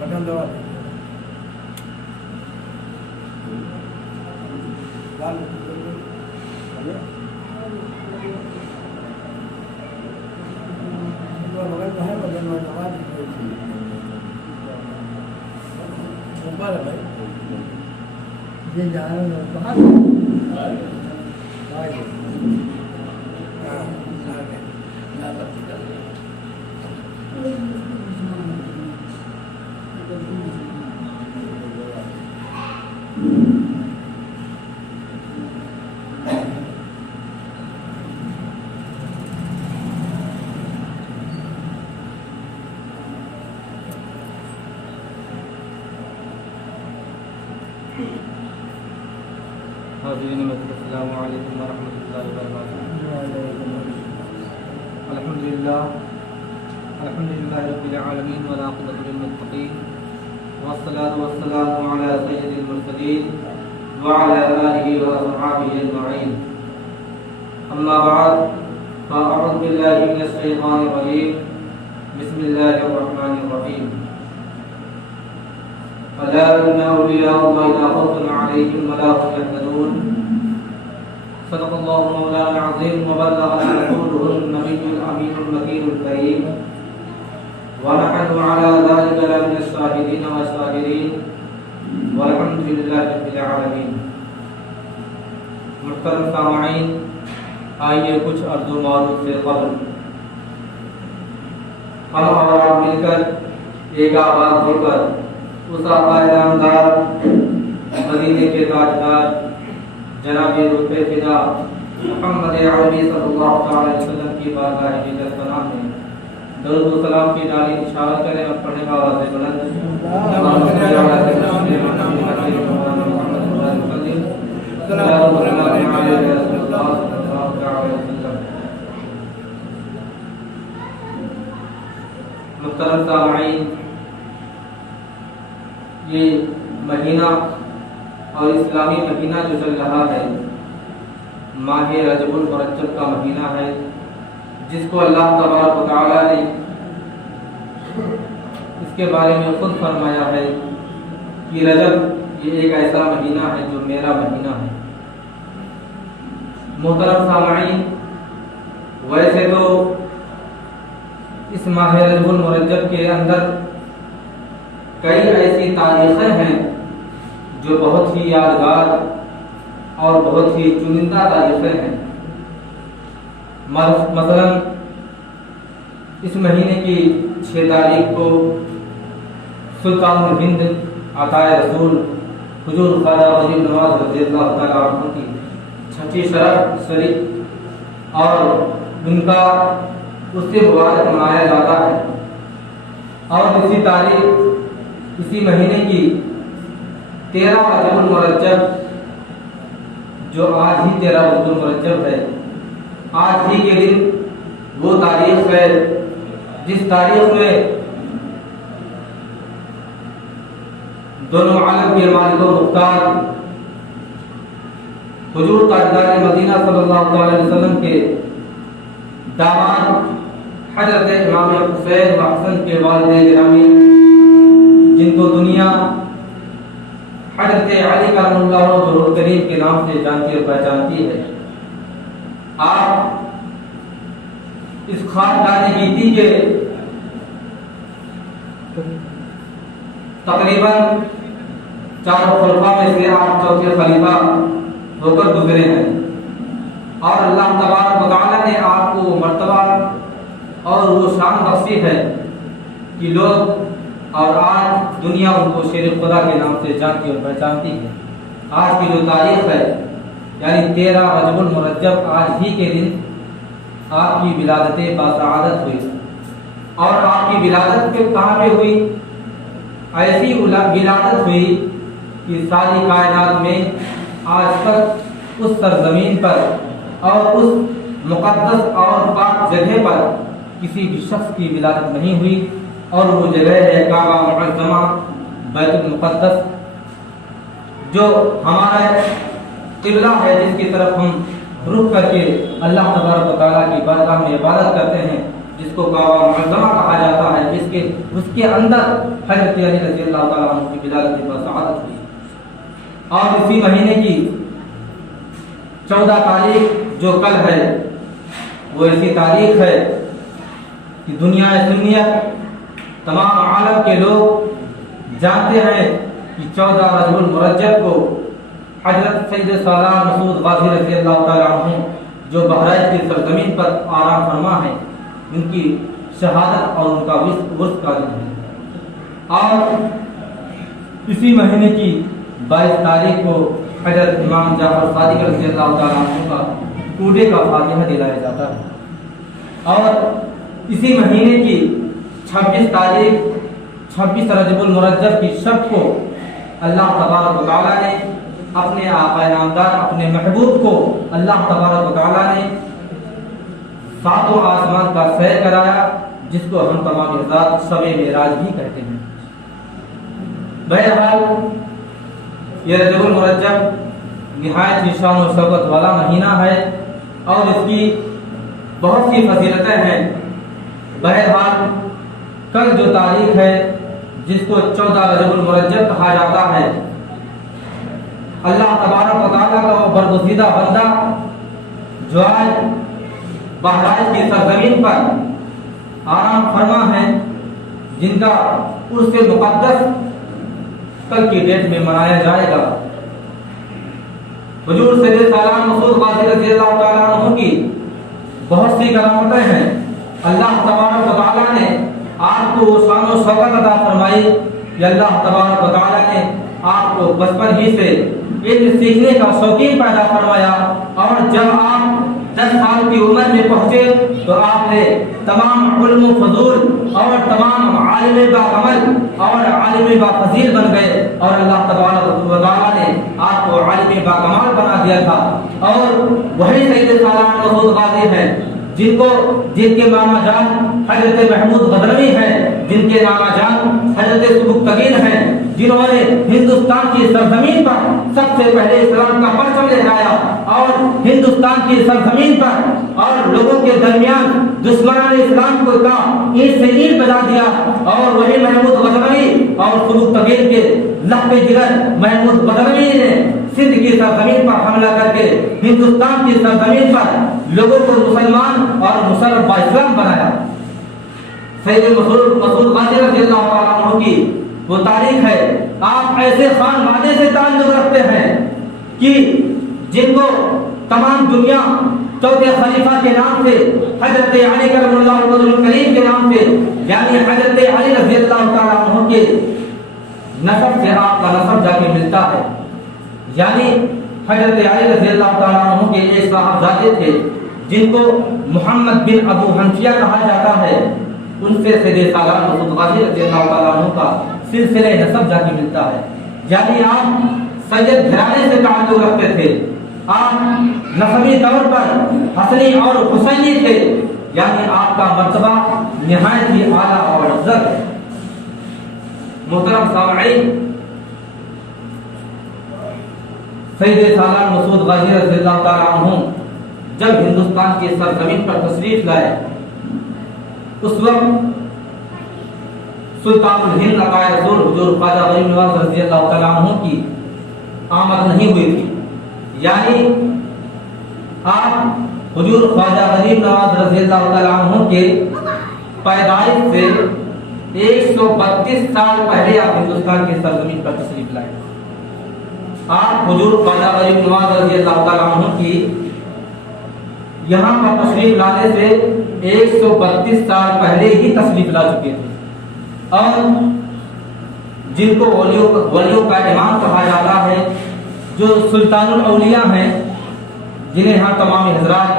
Button دبا السلام علیکم ورحمۃ اللہ وبرکاتہ. الحمد للہ رب العالمین والعاقبۃ للمتقین والصلاة والسلام علی سید المرسلین وعلی آلہ واصحابہ اجمعین. اما بعد فاعوذ باللہ من الشیطان الرجیم. بسم اللہ الرحمن الرحیم. ألا إن أولياء الله لا خوف عليهم ولا هم يحزنون. صدق الله مولانا العظيم وبلغنا رسوله النبي الأمين المكين الكريم ونحن على ذلك لمن الشاهدين والشاكرين والحمد لله رب العالمين. محترم سامعین، آئیے کچھ عرض و معروف سے قبل ہم اور آپ مل کر ایک آواز ہو کر اس آقا نامدار مدینے کے تاجدار جناب رتبہ فدا محمد عربی صلی اللہ علیہ وسلم کی بارگاہ عزت پناہ میں درود و سلام کی ڈالی اشارہ کریں اور پڑھنے کا آواز بلند. محترم سامعین، یہ مہینہ اور اسلامی مہینہ جو چل رہا ہے ماہ رجب المرجب کا مہینہ ہے، جس کو اللہ تبارک و تعالی نے اس کے بارے میں خود فرمایا ہے کہ رجب یہ ایک ایسا مہینہ ہے جو میرا مہینہ ہے. محترم سامعین، ویسے تو اس ماہ رجب المرجب کے اندر کئی ایسی تاریخیں ہیں جو بہت ہی یادگار اور بہت ہی چنندہ تاریخیں ہیں. مثلا اس مہینے کی 6 تاریخ کو سلطان الہند عطائے رسول حضور خواجہ غریب نواز رضی اللہ تعالیٰ عنہ کی 6 شرف شریف اور ان کا اس سے مبارک منایا جاتا ہے. اور اسی تاریخ اسی مہینے کی 13 رجب المرجب جو آج ہی 13 رجب المرجب ہے، آج ہی کے دن وہ تاریخ ہے جس تاریخ میں دونوں عالم کے مالک و مختار حضور تاجدار مدینہ صلی اللہ علیہ وسلم کے داماد حضرت امام حسین و حسن کے والد گرامی، جن کو دنیا حضرت علی کرم اللہ وجہہ الکریم کے نام سے جانتی اور پہچانتی ہے، آپ اس خاندان گیتی کے تقریباً 4 خلفاء میں سے آپ چوتھے خلیفہ ہو کر گزرے ہیں. اور اللہ تبارک و تعالیٰ نے آپ کو مرتبہ اور وہ شان بخشی ہے کہ لوگ اور آج دنیا ان کو شیر خدا کے نام سے جانتی اور پہچانتی ہے. آج کی جو تاریخ ہے یعنی 13 رجب المرجب، آج ہی کے دن آپ کی ولادت باسعادت ہوئی. اور آپ کی ولادت کہاں پہ ہوئی؟ ایسی ولادت ہوئی کہ ساری کائنات میں آج تک اس سرزمین پر اور اس مقدس اور پاک جگہ پر کسی بھی شخص کی ولادت نہیں ہوئی. اور وہ جگہ ہے کعبہ معظمہ بیت المقدس، جو ہمارا قبلہ ہے، جس کی طرف ہم رخ کر کے اللہ تبارک و تعالیٰ کی بارگاہ میں عبادت کرتے ہیں. جس کو کعبہ معظمہ کہا جاتا ہے، اس کے اندر حضرت علی رضی اللہ تعالیٰ عنہ کی ولادت بسعادت ہوئی۔ اور اسی مہینے کی 14 تاریخ جو کل ہے وہ ایسی تاریخ ہے کہ دنیا سنیت تمام عالم کے لوگ جانتے ہیں کہ 14 رجب المرجب کو حضرت سید سالار مسعود غازی رضی اللہ تعالیٰ عنہ جو بحرائچ کی سرزمین پر آرام فرما ہے، ان کی شہادت اور ان کا ورث کا دن ہے۔ اور اسی مہینے کی 22 تاریخ کو حضرت امام جعفر صادق رضی اللہ تعالیٰ عنہ کا کوڑے کا فاتحہ دلایا جاتا ہے۔ اور اسی مہینے کی 26 رجب المرجب کی شب کو اللہ تبارک و تعالیٰ نے اپنے آقا نامدار اپنے محبوب کو اللہ تبارک و تعالیٰ نے 7 آسمان کا سیر کرایا، جس کو ہم تمام حضرات شب معراج بھی کہتے ہیں۔ بہرحال یہ رجب المرجب نہایت ہی شان و شوکت والا مہینہ ہے اور اس کی بہت سی فضیلتیں ہیں۔ بہرحال کل جو تاریخ ہے جس کو 14 رجب المرجب کہا جاتا ہے، اللہ تبارک و تعالیٰ کا وہ برگزیدہ بندہ جو آج بحرائچ کی سرزمین پر آرام فرما ہے، جن کا عرس مقدس کل کی ڈیٹ میں منایا جائے گا۔ حضور سید سالار مسعود غازی رضی اللہ تعالیٰ عنہ کی بہت سی کرامتیں ہیں۔ اللہ تبارک و تعالیٰ نے آپ کو شان و شوکت عطا فرمائی کہ اللہ تبارک و تعالیٰ نے آپ کو بچپن ہی سے علم سیکھنے کا شوقین پیدا فرمایا، اور جب آپ 10 سال کی عمر میں پہنچے تو آپ نے تمام علم و فضول اور تمام عالم باعمل اور عالم بافضیل بن گئے، اور اللہ تبارک و تعالیٰ نے آپ کو عالم باکمال بنا دیا تھا۔ اور وہی سید سالار مسعود غازی ہیں جن کے ماما جان حضرت محمود غزنوی ہیں، جن کے ماما جان حضرت سبکتگین ہیں، جنہوں نے ہندوستان کی سرزمین پر سب سے پہلے اسلام کا پرچم لہرایا اور ہندوستان کی سرزمین پر اور لوگوں کے درمیان دشمنان اسلام کو اینٹ سے اینٹ بجا دیا۔ اور وہی محمود غزنوی اور سبکتگین کے لہب جگر محمود غزنوی نے سندھ کی سرزمین پر حملہ کر کے ہندوستان کی سرزمین پر لوگوں کو مسلمان اور مسلم با اسلام بنایا۔ سید مسعود غازی رضی اللہ تعالیٰ عنہ کی وہ تاریخ ہے۔ آپ ایسے خانوادے سے تعلق رکھتے ہیں کہ جن کو تمام دنیا چوتھے خلیفہ کے نام سے حضرت علی کرم اللہ وجہہ الکریم کے نام سے، یعنی حضرت علی رضی اللہ تعالیٰ عنہ کے نسب سے آپ کا نسب جا کے ملتا ہے۔ یعنی حضرت علی رضی اللہ تعالیٰ عنہ کے ایک صاحبزادے تھے جن کو محمد بن ابو حنفیہ کہا جاتا ہے، ان سے سید سالار مسعود غازی رضی اللہ تعالیٰ عنہ کا سلسلہ نسب جا کے ملتا ہے۔ یعنی آپ سید گھرانے سے تعلق رکھتے تھے، آپ نسبی طور پر حسنی اور حسینی تھے، یعنی آپ کا مرتبہ نہایت ہی اعلیٰ اور افضل ہے۔ محترم سامعین، سید سالار مسعود غازی رضی اللہ تعالیٰ عنہ جب ہندوستان کی سرزمین پر تشریف لائے، اس وقت سلطان الہند عقائد رسول حضور خواجہ غریب نواز رضی اللہ تعالیٰ عنہ کی آمد نہیں ہوئی تھی۔ یعنی آپ حضور خواجہ غریب نواز رضی اللہ تعالیٰ عنہ کے پیدائش سے 132 سال پہلے آپ ہندوستان کی سرزمین پر تشریف لائے۔ آپ حضور خواجہ غریب نواز رضی اللہ تعالیٰ عنہ کی یہاں پر تشریف لانے سے 132 سال پہلے ہی تشریف لا چکے تھے، اور جن کو ولیوں کا امام کہا جاتا ہے، جو سلطان الاولیاء ہیں، جنہیں ہم تمام حضرات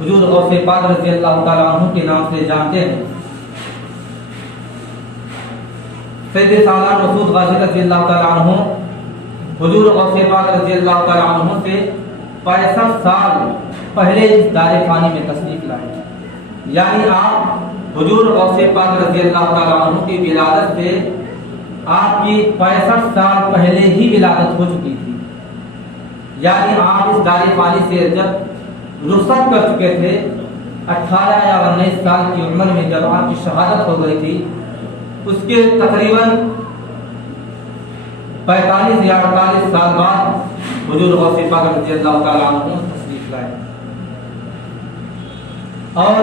حضور غوث پاک رضی اللہ تعالیٰ عنہ کے نام سے جانتے ہیں۔ سید سالار مسعود غازی رضی اللہ تعالیٰ عنہ حضور غوث پاک رضی اللہ تعالیٰ عنہ سے 65 سال پہلے اس دار فانی میں تشریف لائے۔ یعنی آپ حضور غوث پاک رضی اللہ تعالیٰ عنہ کی ولادت سے آپ کی 65 سال پہلے ہی ولادت ہو چکی تھی۔ یعنی آپ اس دار فانی سے جب رخصت کر چکے تھے 18 یا 19 سال کی عمر میں جب آپ کی شہادت ہو گئی تھی، اس کے تقریباً 45 یا 48 سال بعد حضور غوث پاک رضی اللہ تعالیٰ عنہ تشریف لائے، اور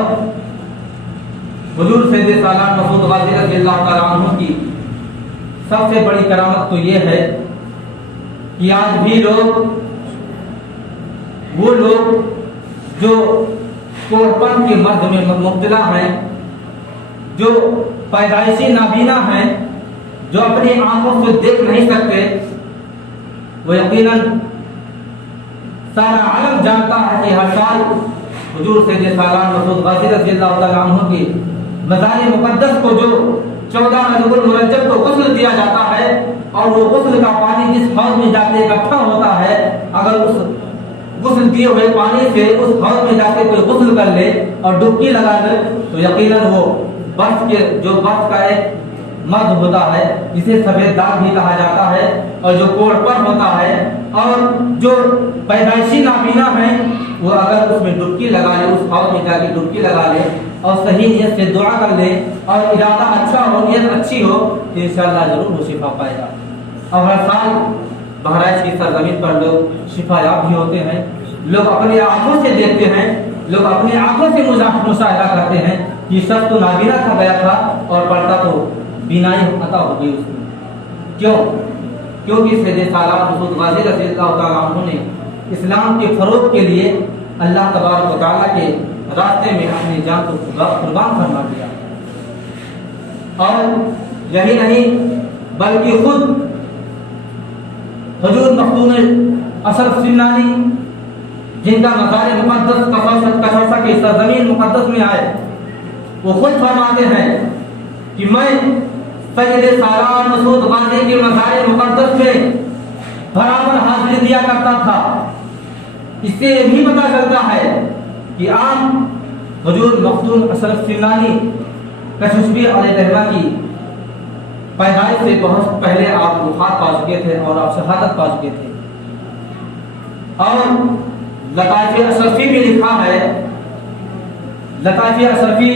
حضور سید سالار مسعود غازی رضی اللہ تعالیٰ عنہ کی سب سے بڑی کرامت تو یہ ہے کہ آج بھی وہ لوگ جو کوڑپن کے مرض میں مبتلا ہیں، جو پیدائشی نابینا ہیں، جو اپنی آنکھوں سے دیکھ نہیں سکتے، وہ یقیناً سارا عالم جانتا ہے کہ ہر سال حضور سید سالار مسعود غازی رضی اللہ تعالیٰ عنہ کی مزار مقدس کو جو 14 رجب المرجب کو غسل دیا جاتا ہے، اور وہ غسل کا پانی جس حوض میں جا کے اکٹھا ہوتا ہے، اگر اس غسل دیے ہوئے پانی سے اس حوض میں جا کے کوئی غسل کر لے اور ڈبکی لگا لے تو یقیناً وہ برف کا ایک مرض ہوتا ہے جسے سفید داغ بھی کہا جاتا ہے، اور جو کوڑپن ہوتا ہے، اور جو پیدائشی نابینا ہیں، وہ اگر اس میں ڈبکی لگا لے، اس حوض میں جا کے ڈبکی لگا لے اور صحیح نیت سے دعا کر لے اور ارادہ اچھا ہو، نیت اچھی ہو، تو انشاءاللہ ضرور وہ شفا پائے گا۔ اور ہر سال بہرائچ کی سرزمین پر لوگ شفا یاب بھی ہوتے ہیں، لوگ اپنی آنکھوں سے دیکھتے ہیں، لوگ اپنی آنکھوں سے مشاہدہ کرتے ہیں کہ شخص تو نابینا تھا گیا تھا اور پڑھتا تو بینائی عطا ہو گئی اس کو۔ کیونکہ سید سالار مسعود غازی رضی اللہ تعالیٰ عنہ نے اسلام کے فروغ کے لیے اللہ تبارک و تعالیٰ کے راستے میں اپنی جان کو قربان فرما دیا، اور یہی نہیں بلکہ خود حضور مخدوم اشرف سمنانی، جن کا مزار مقدس کشوسہ کی سرزمین مقدس میں آئے، وہ خود فرماتے ہیں کہ میں سید سالار مسعود غازی کے مزار مقدس میں برابر حاضری دیا کرتا تھا۔ اس سے یہ بھی پتہ چلتا ہے کہ آپ حضور مخدوم اشرف سمنانی کشوشبی علیہ الرحمہ کی پیدائش سے بہت پہلے آپ وفات پا چکے تھے اور آپ شہادت پا چکے تھے۔ اور لطائف اشرفی بھی لکھا ہے، لطائف اشرفی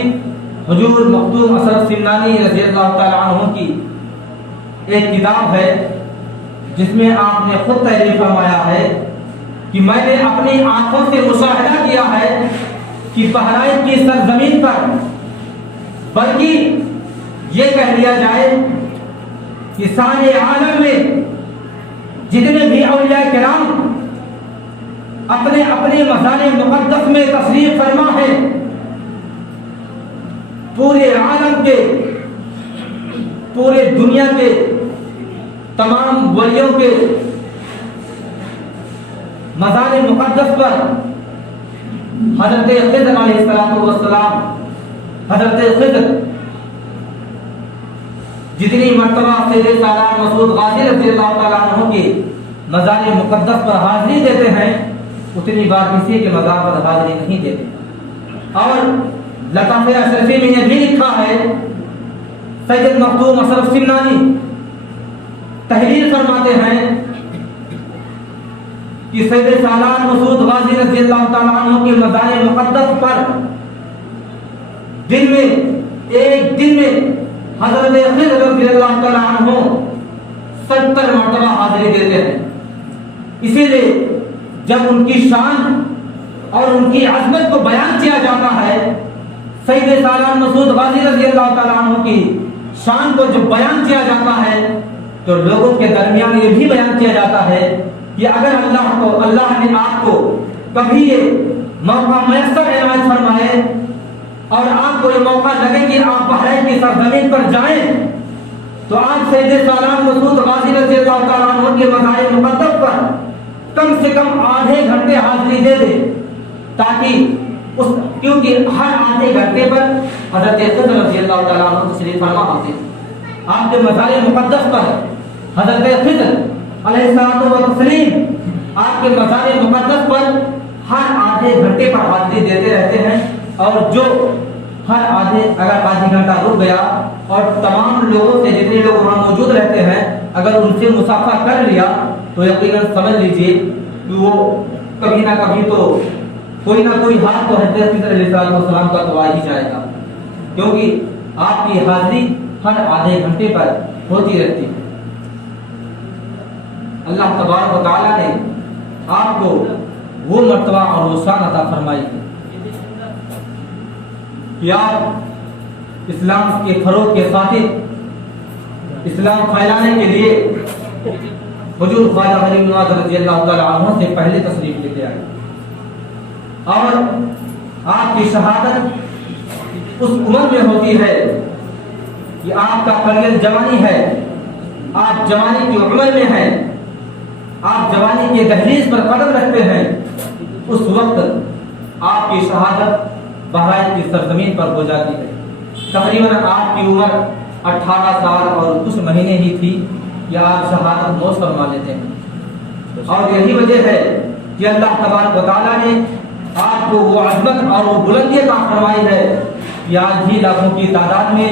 حضور مخدوم اشرف سمنانی رضی اللہ تعالیٰ عنہ کی ایک کتاب ہے جس میں آپ نے خود تحریر فرمایا ہے کہ میں نے اپنی آنکھوں سے مشاہدہ کیا ہے کہ بہرائچ کی سرزمین پر، بلکہ یہ کہہ لیا جائے کہ سارے عالم میں جتنے بھی اولیاء کرام اپنے اپنے مزار مقدس میں تشریف فرما ہے، پورے عالم کے، پورے دنیا کے تمام ولیوں کے مزار مقدس پر حضرت خضر علیہ السلام، حضرت خضر جتنی مرتبہ سید سالار مسعود غازی رضی اللہ تعالیٰ عنہ کے مزار مقدس پر حاضری دیتے ہیں، اتنی بار کسی کے مزار پر حاضری نہیں دیتے۔ اور لطائف اشرفی میں یہ بھی لکھا ہے، سید مخدوم اشرف سمنانی تحریر فرماتے ہیں کہ سید سالار مسعود غازی رضی اللہ تعالیٰ عنہ کے مزار مقدس پر دن میں ایک دن میں حضرت خضر رضی اللہ تعالیٰ عنہ 70 مرتبہ حاضری دیتے ہیں۔ اسی لیے جب ان کی شان اور ان کی عظمت کو بیان کیا جاتا ہے، سید سالار مسعود غازی رضی اللہ تعالیٰ عنہ کی شان کو جب بیان کیا جاتا ہے تو لوگوں کے درمیان یہ بھی بیان کیا جاتا ہے کہ اگر اللہ نے آپ کو کبھی یہ موقع میسر عنایت فرمائے اور آپ کو یہ موقع لگے کہ آپ بحرین کی سرزمین پر جائیں، تو آپ سید سالار مسعود غازی رضی اللہ تعالیٰ عنہ کے مزار مقدس پر کم سے کم آدھے گھنٹے حاضری دے دیں، تاکہ کیونکہ ہر آدھے گھنٹے پر حضرت خضر رضی اللہ تعالیٰ عنہ تشریف فرما ہوتے ہیں۔ آپ کے مزار مقدس پر حضرت خضر علیہ السلام و تسلیم آپ کے مزار مقدس پر ہر آدھے گھنٹے پر حاضری دیتے رہتے ہیں، اور جو ہر اگر آدھے گھنٹہ رک گیا اور تمام لوگوں سے جتنے لوگ وہاں موجود رہتے ہیں اگر ان سے مسافہ کر لیا تو یقیناً سمجھ لیجئے کہ وہ کبھی نہ کبھی تو کوئی نہ کوئی ہاتھ تو حضرت خضر علیہ السلام کا تو آ ہی جائے گا، کیونکہ آپ کی حاضری ہر آدھے گھنٹے پر ہوتی رہتی ہے۔ اللہ تبارک و تعالیٰ نے آپ کو وہ مرتبہ اور وہ شان عطا فرمائی ہے کہ آپ اسلام کے فروغ کے خاطر، اسلام پھیلانے کے لیے حضور خواجہ غریب نواز رضی اللہ تعالی عنہ سے پہلے تشریف لے کے آئے، اور آپ کی شہادت اس عمر میں ہوتی ہے کہ آپ کا کریئر جوانی ہے، آپ جوانی کی عمر میں ہیں، آپ جوانی کے دہلیز پر قدم رکھتے ہیں، اس وقت آپ کی شہادت بحرائن کی سرزمین پر ہو جاتی ہے۔ تقریباً آپ کی عمر 18 سال اور کچھ مہینے ہی تھی کہ آپ شہادت نوش فرما لیتے ہیں، اور یہی وجہ ہے کہ اللہ تبارک و تعالیٰ نے آپ کو وہ عظمت اور وہ بلندی عطا فرمائی ہے کہ آج ہی لاکھوں کی تعداد میں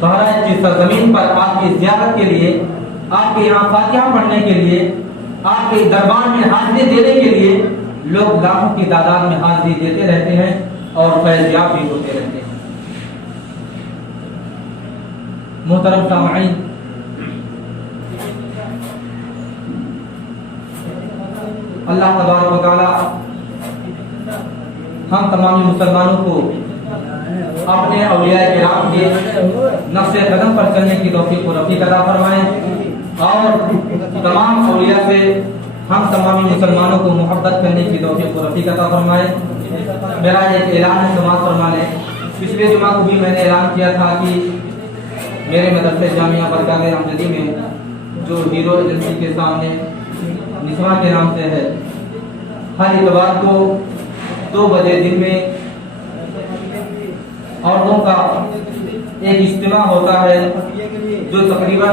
بحرائن کی سرزمین پر آپ کی زیارت کے لیے، آپ کے یہاں فاتحہ پڑھنے کے لیے، آپ کے دربار میں حاضری دینے کے لیے لوگ لاکھوں کی تعداد میں حاضری دیتے رہتے ہیں اور فیض یاب بھی ہوتے رہتے ہیں۔ محترم سامعین، اللہ تبارک و تعالی ہم تمام مسلمانوں کو اپنے اولیاء کرام کے نقش قدم پر چلنے کی توفیق و رفیق عطا فرمائے، اور تمام اولیاء سے ہم تمام مسلمانوں کو محبت کرنے کی توفیق و رفیق عطا فرمائے۔ میرا ایک اعلان ہے، سماعت فرما لیں۔ پچھلے جمعہ کو بھی میں نے اعلان کیا تھا کہ میرے مدرسے جامعہ برکات امجدی میں جو ہیرو ایجنسی کے سامنے نسواں کے نام سے ہے، ہر اتوار کو 2 بجے دن میں عورتوں کا ایک اجتماع ہوتا ہے جو تقریباً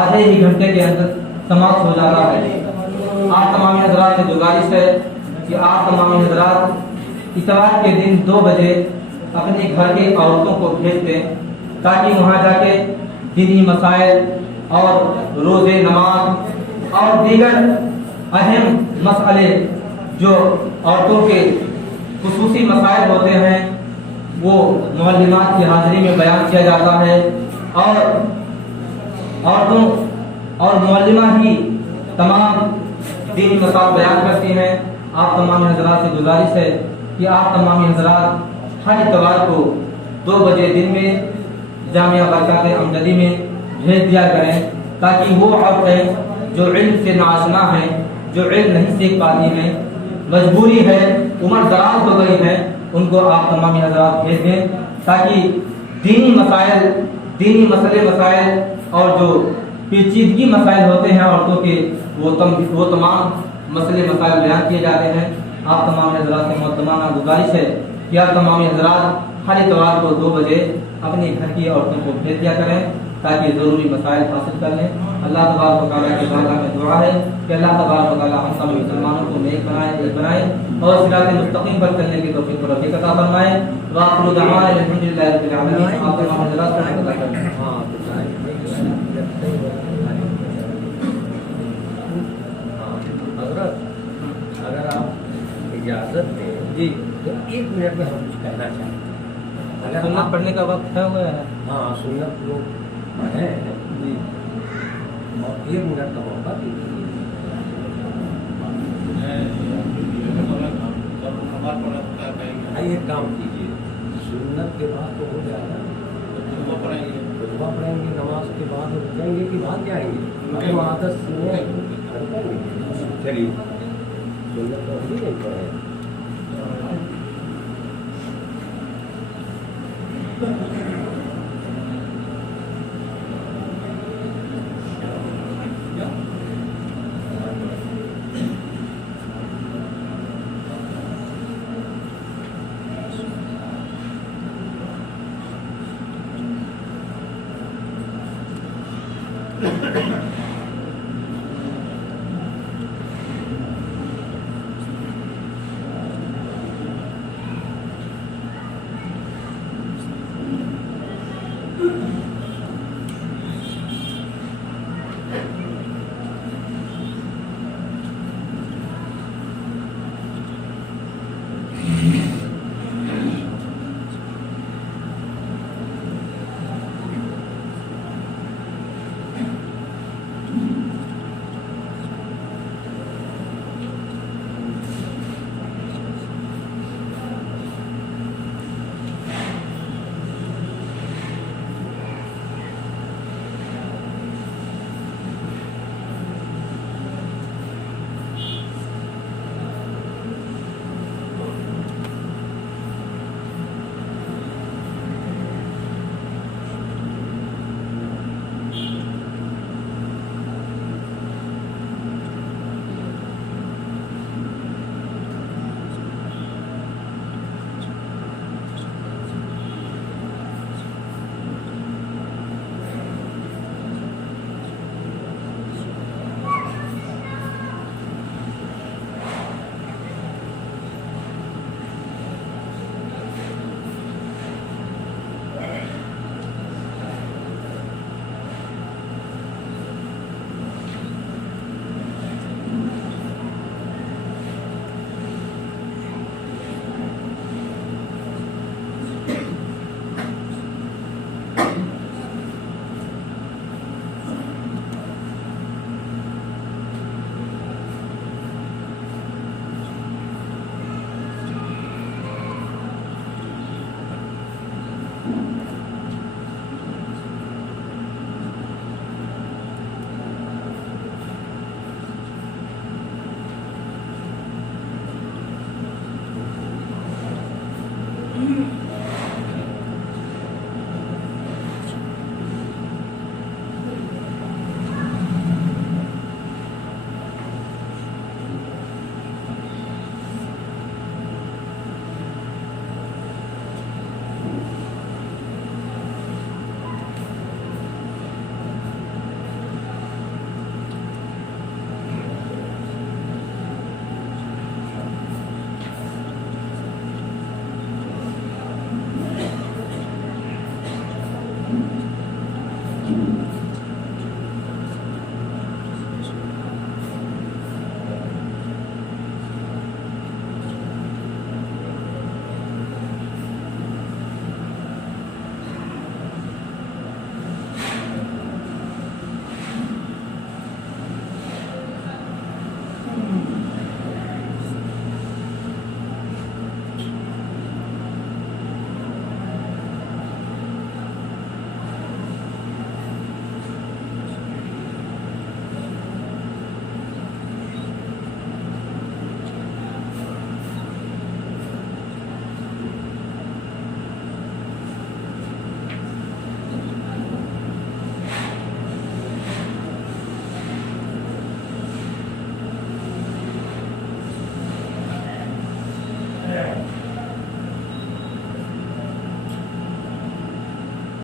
آدھے ہی گھنٹے کے اندر سماپت ہو جاتا ہے۔ آپ تمام حضرات سے گزارش ہے کہ آپ تمام حضرات اتوار کے دن 2 بجے اپنے گھر کے عورتوں کو بھیج دیں، تاکہ وہاں جا کے دینی مسائل اور روزے، نماز اور دیگر اہم مسئلے جو عورتوں کے خصوصی مسائل ہوتے ہیں وہ معلمات کی حاضری میں بیان کیا جاتا ہے، اور عورتوں اور معلمہ ہی تمام دینی مسائل بیان کرتی ہیں۔ آپ تمام حضرات سے گزارش ہے کہ آپ تمام حضرات ہر اتوار کو 2 بجے دن میں جامعہ برکات امجدی میں بھیج دیا کریں، تاکہ وہ عورتیں جو علم سے ناآشنا ہیں، جو علم نہیں سیکھ پاتی ہیں، مجبوری ہے، عمر دراز ہو گئی ہے، ان کو آپ تمام حضرات بھیج دیں، تاکہ دینی مسائل، دینی مسائل اور جو پیچیدگی مسائل ہوتے ہیں عورتوں کے وہ تمام مسئلے مسائل بیان کیے جاتے ہیں۔ آپ تمام حضرات سے محترمانہ گزارش ہے کہ آپ تمام حضرات ہر اتوار کو 2 بجے اپنے گھر کی عورتوں کو بھیج دیا کریں، تاکہ ضروری مسائل حاصل کر لیں۔ اللہ تبارک و تعالیٰ کی بارگاہ میں دعا ہے کہ اللہ تبارک و تعالیٰ ہم سب مسلمانوں کو نیک بنائے اور صراط مستقیم پر چلنے کی توفیق و رفیق عطا فرمائے۔ وآخر دعوانا الحمدللہ رب العالمین۔ آپ تمام حضرات کو عطا کریں۔ اگر آپ اجازت دیں جی تو 1 منٹ میں ہم کچھ کہنا چاہیں۔ اگر سنت پڑھنے کا وقت ہے ہوا ہے؟ ہاں، سنت لوگ ہیں جی، اور 1 منٹ کا موقع دیجیے۔ ایک کام کیجیے، سنت کے بعد تو ہو جائے گا، خطبہ پڑھیں گے، نماز کے بعد رکیں گے کہ بعد جائیں گے، ہم عادت سے چلیے سنت تو ابھی نہیں پڑھیں۔ ہے